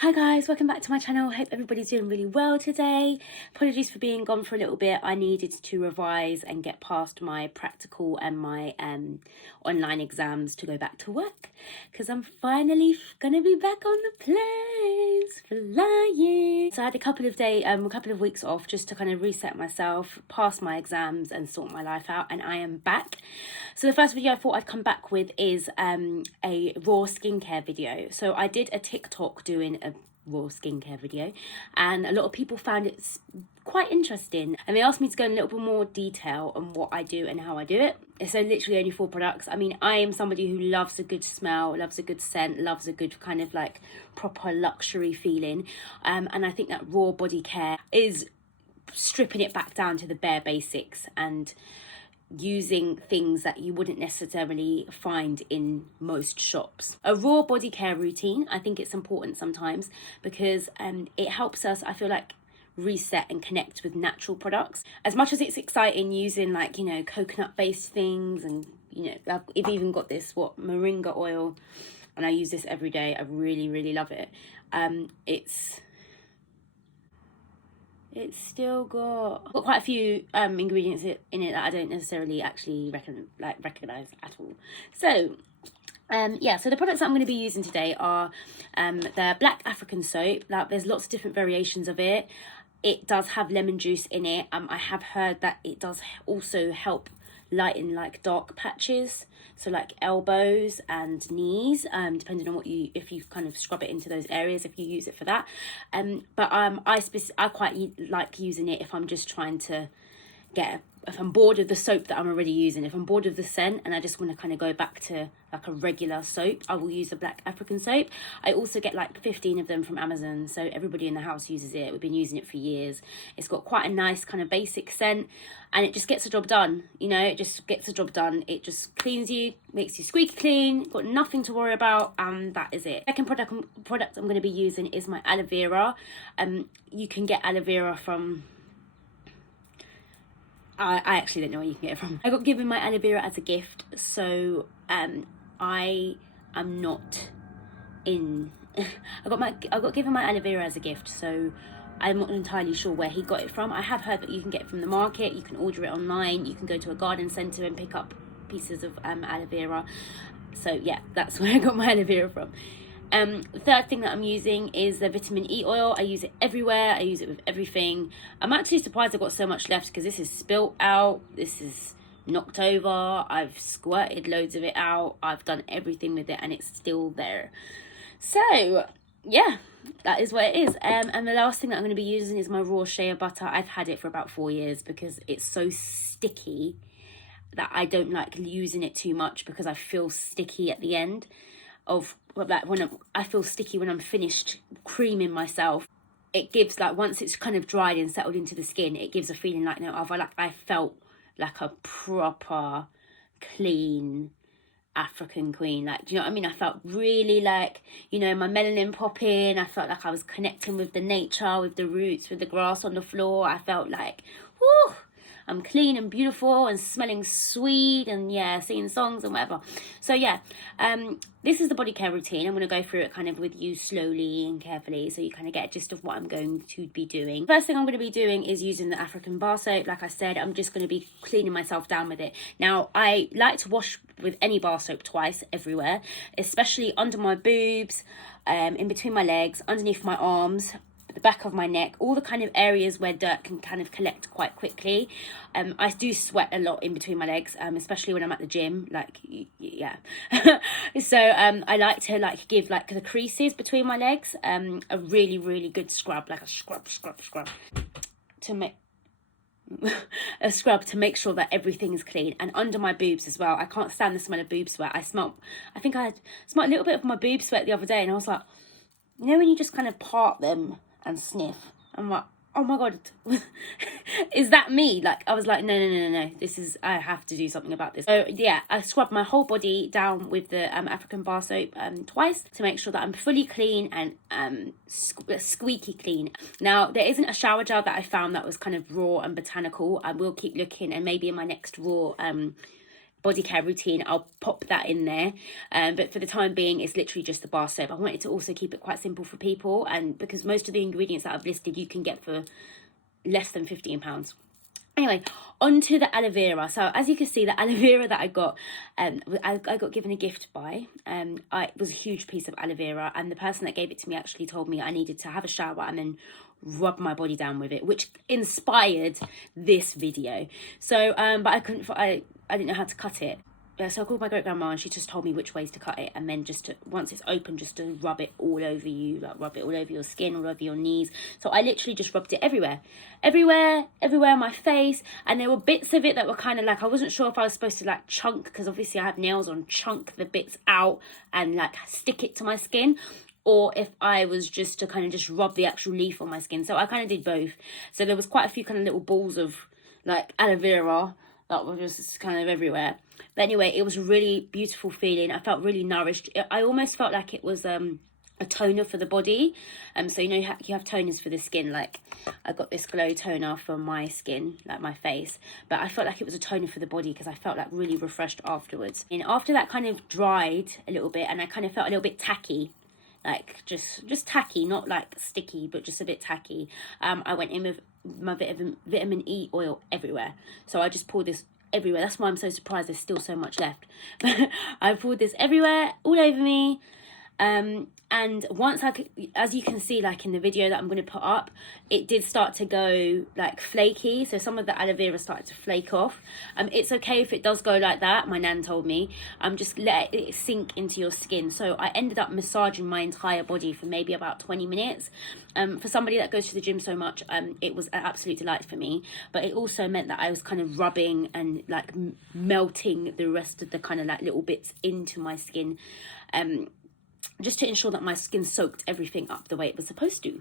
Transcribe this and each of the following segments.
Hi guys, welcome back to my channel. Hope everybody's doing really well today. Apologies for being gone for a little bit. I needed to revise and get past my practical and my online exams to go back to work because I'm finally gonna be back on the planes flying. So I had a couple of weeks off just to kind of reset myself, pass my exams and sort my life out, and I am back. So the first video I thought I'd come back with is a raw skincare video. So I did a TikTok doing a raw skincare video and a lot of people found it quite interesting and they asked me to go in a little bit more detail on what I do and how I do it. So literally only 4 products. I mean, I am somebody who loves a good smell, loves a good scent, loves a good kind of like proper luxury feeling, and I think that raw body care is stripping it back down to the bare basics and using things that you wouldn't necessarily find in most shops. A raw body care routine, I think it's important sometimes because it helps us, I feel like, reset and connect with natural products. As much as it's exciting using like, you know, coconut based things, and you know, I've even got this moringa oil and I use this every day. I really love it. It's still got quite a few ingredients in it that I don't necessarily actually recognize at all. So so the products that I'm going to be using today are the black African soap. Like, there's lots of different variations of it. It does have lemon juice in it. I have heard that it does also help lighten like dark patches, so like elbows and knees, depending on if you kind of scrub it into those areas, if you use it for that. But I quite like using it if I'm just trying to if I'm bored of the soap that I'm already using, if I'm bored of the scent and I just want to kind of go back to like a regular soap, I will use the black African soap. I also get like 15 of them from Amazon, so everybody in the house uses it. We've been using it for years. It's got quite a nice kind of basic scent and it just gets the job done. You know, it just gets the job done. It just cleans you, makes you squeaky clean, got nothing to worry about, and that is it. Second product I'm going to be using is my aloe vera. You can get aloe vera from... I actually don't know where you can get it from. I got given my aloe vera as a gift, so I am not in... I got given my aloe vera as a gift, so I'm not entirely sure where he got it from. I have heard that you can get it from the market, you can order it online, you can go to a garden centre and pick up pieces of aloe vera. So yeah, that's where I got my aloe vera from. The third thing that I'm using is the vitamin E oil. I use it everywhere. I use it with everything. I'm actually surprised I've got so much left because this is spilt out. This is knocked over. I've squirted loads of it out. I've done everything with it and it's still there. So yeah, that is what it is. And the last thing that I'm going to be using is my raw shea butter. I've had it for about 4 years because it's so sticky that I don't like using it too much because I feel sticky at the end of like I feel sticky when I'm finished creaming myself. It gives, like, once it's kind of dried and settled into the skin, it gives a feeling like I felt like a proper clean African queen. Like, do you know what I mean? I felt really like, you know, my melanin popping. I felt like I was connecting with the nature, with the roots, with the grass on the floor. I felt like, whoo, I'm clean and beautiful and smelling sweet and yeah, singing songs and whatever. So yeah, this is the body care routine. I'm going to go through it kind of with you slowly and carefully so you kind of get a gist of what I'm going to be doing. First thing I'm going to be doing is using the African bar soap. Like I said, I'm just going to be cleaning myself down with it. Now, I like to wash with any bar soap twice everywhere, especially under my boobs, in between my legs, underneath my arms, the back of my neck, all the kind of areas where dirt can kind of collect quite quickly. I do sweat a lot in between my legs, especially when I'm at the gym, like, yeah. So I like to like give like the creases between my legs a really good scrub, like a scrub to make a scrub to make sure that everything is clean, and under my boobs as well. I can't stand the smell of boob sweat. I think I smelled a little bit of my boob sweat the other day and I was like, you know when you just kind of part them and sniff? I'm like, oh my god, is that me? Like, I was like, no, I have to do something about this. So yeah, I scrubbed my whole body down with the African bar soap twice to make sure that I'm fully clean and squeaky clean. Now, there isn't a shower gel that I found that was kind of raw and botanical. I will keep looking, and maybe in my next raw Bodycare routine, I'll pop that in there. But for the time being, it's literally just the bar soap. I wanted to also keep it quite simple for people, and because most of the ingredients that I've listed you can get for less than £15. Anyway, on to the aloe vera. So as you can see, the aloe vera that I got given a gift by. It was a huge piece of aloe vera, and the person that gave it to me actually told me I needed to have a shower and then rub my body down with it, which inspired this video. So, but I didn't know how to cut it. So I called my great grandma and she just told me which ways to cut it, and then just to, once it's open, just to rub it all over you, like rub it all over your skin, all over your knees. So I literally just rubbed it everywhere on my face, and there were bits of it that were kind of like, I wasn't sure if I was supposed to like chunk, because obviously I have nails on, chunk the bits out and like stick it to my skin, or if I was just to kind of just rub the actual leaf on my skin. So I kind of did both. So there was quite a few kind of little balls of like aloe vera that were just kind of everywhere. But anyway, it was a really beautiful feeling. I felt really nourished. I almost felt like it was a toner for the body. So you know you have toners for the skin. Like I got this glow toner for my skin, like my face. But I felt like it was a toner for the body because I felt like really refreshed afterwards. And after that kind of dried a little bit, and I kind of felt a little bit tacky. Like just tacky, not like sticky, but just a bit tacky. I went in with my vitamin E oil everywhere. So I just poured this everywhere. That's why I'm so surprised there's still so much left. I poured this everywhere, all over me. And once as you can see, like in the video that I'm going to put up, it did start to go like flaky. So some of the aloe vera started to flake off. It's okay if it does go like that. My nan told me, just let it sink into your skin. So I ended up massaging my entire body for maybe about 20 minutes. For somebody that goes to the gym so much, it was an absolute delight for me. But it also meant that I was kind of rubbing and like melting the rest of the kind of like little bits into my skin. Just to ensure that my skin soaked everything up the way it was supposed to.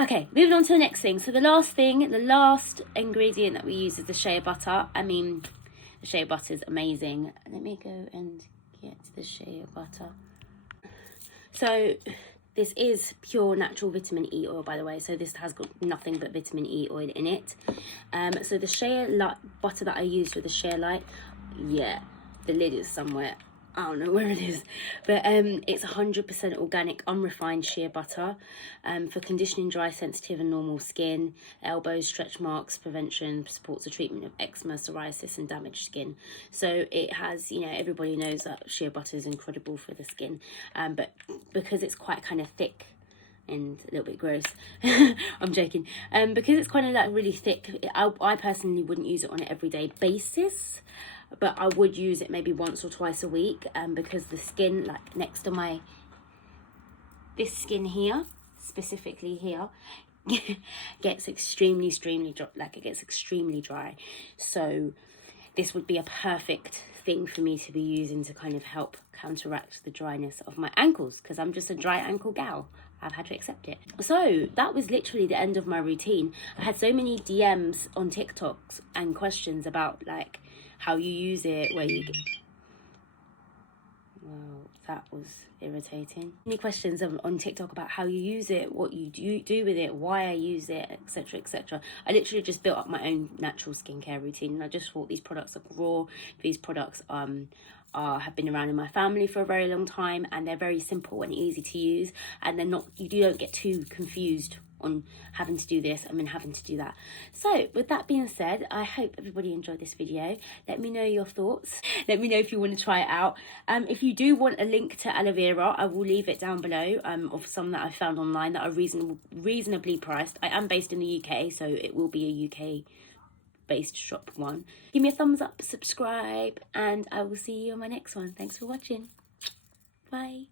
Okay, moving on to the next thing. So the last ingredient that we use is the shea butter. I mean, the shea butter is amazing. Let me go and get the shea butter. So this is pure natural vitamin E oil, by the way. So this has got nothing but vitamin E oil in it. So the shea butter that I used with the shea light, yeah, the lid is somewhere. I don't know where it is, but it's 100% organic, unrefined shea butter for conditioning dry, sensitive and normal skin, elbows, stretch marks, prevention, supports the treatment of eczema, psoriasis and damaged skin. So it has, you know, everybody knows that shea butter is incredible for the skin, but because it's quite kind of thick and a little bit gross, I'm joking, because it's kind of like really thick, I personally wouldn't use it on an everyday basis, but I would use it maybe once or twice a week, because the skin, like next to this skin here, specifically here, gets extremely dry, it gets extremely dry. So this would be a perfect thing for me to be using to kind of help counteract the dryness of my ankles, because I'm just a dry ankle gal. I've had to accept it. So that was literally the end of my routine. I had so many DMs on TikToks and questions about like how you use it, where you get... Well, that was irritating. Many questions on TikTok about how you use it, what you do with it, why I use it, etc, etc. I literally just built up my own natural skincare routine, and I just thought these products are raw. These products have been around in my family for a very long time, and they're very simple and easy to use, and they're not, you don't get too confused on having to do this and then having to do that. So with that being said, I hope everybody enjoyed this video. Let me know your thoughts. Let me know if you want to try it out. If you do want a link to aloe vera, I will leave it down below, of some that I found online that are reasonably priced. I am based in the UK, so it will be a UK based shop one. Give me a thumbs up, subscribe, and I will see you on my next one. Thanks for watching. Bye.